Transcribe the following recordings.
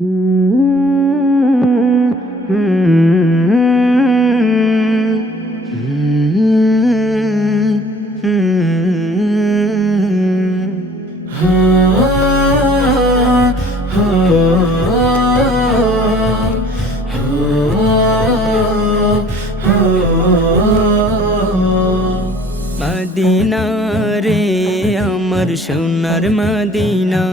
Medina রে আমার সোনার মদিনা,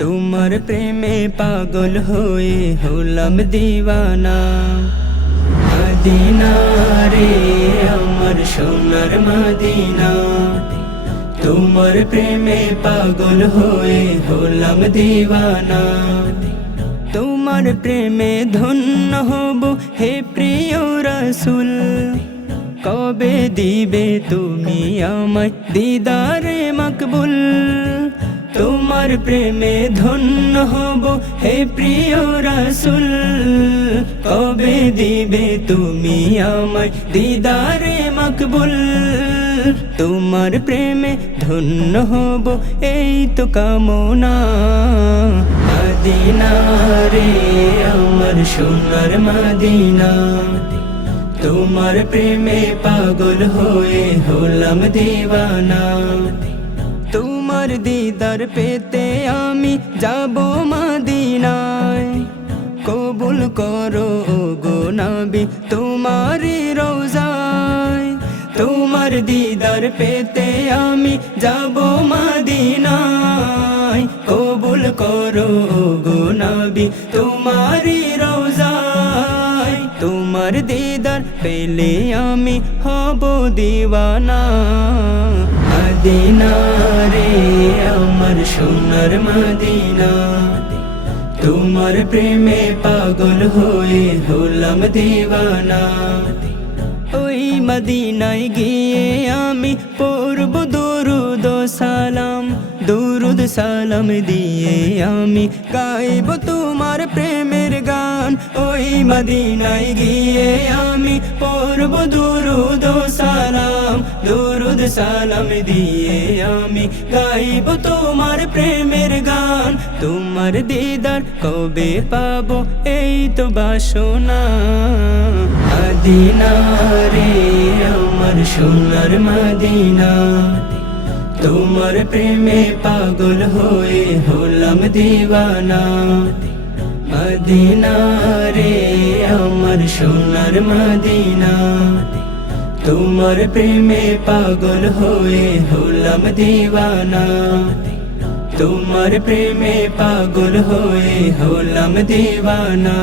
তোমার প্রেমে পাগল হয়ে হলাম দিওয়ানা। মদিনা রে আমার সোনার মদিনা, তোমার প্রেমে পাগল হয়ে হলাম দিওয়ানা। তোমার প্রেমে ধন্য হব হে প্রিয় রাসূল, কবে দিবে তুমি আমায় দিদারে মকবুল। তোমার প্রেমে ধন্য হব হে প্রিয় রাসূল, কবে দিবে তুমি আমায় দিদারে মকবুল। তোমার প্রেমে ধন্য হব এই তো কামনা। মদিনা রে আমার সোনার মদিনা, তোমার প্রেমে পাগল হয়ে হলাম দিওয়ানা। তোমার দিদার পেতে আমি যাব মদিনায়, কবুল করো গো নবী তোমারি রওজায়। তোমার দিদার পেতে আমি যাব মদিনায়, কবুল করো গো নবী তোমারি রওজায়। তোমার দিদার পেলে আমি হব দিওয়ানা। মদিনা রে আমার সোনার মদিনা, তোমার প্রেমে পাগল হয়ে হলাম দিওয়ানা। ওই মদিনায় গিয়ে আমি পড়ব দুরুদ সালাম, দুরুদ সালাম দিয়ে আমি গাইব তোমার প্রেমের গান। ওই মদিনায় গিয়ে আমি পড়ব দুরুদ সালাম, দুরুদ সালাম দিয়ে আমি গাইব তোমার প্রেমের গান। তোমার দিদার কবে পাবো এই তো বাসনা। মদিনা রে আমার সোনার মদিনা, তোমার প্রেমে পাগল হয়ে হলাম দিওয়ানা। মদিনা রে আমার সোনার মদিনা, তোমার প্রেমে পাগল হয়ে হলাম দিওয়ানা। তোমার প্রেমে পাগল হয়ে হলাম দিওয়ানা।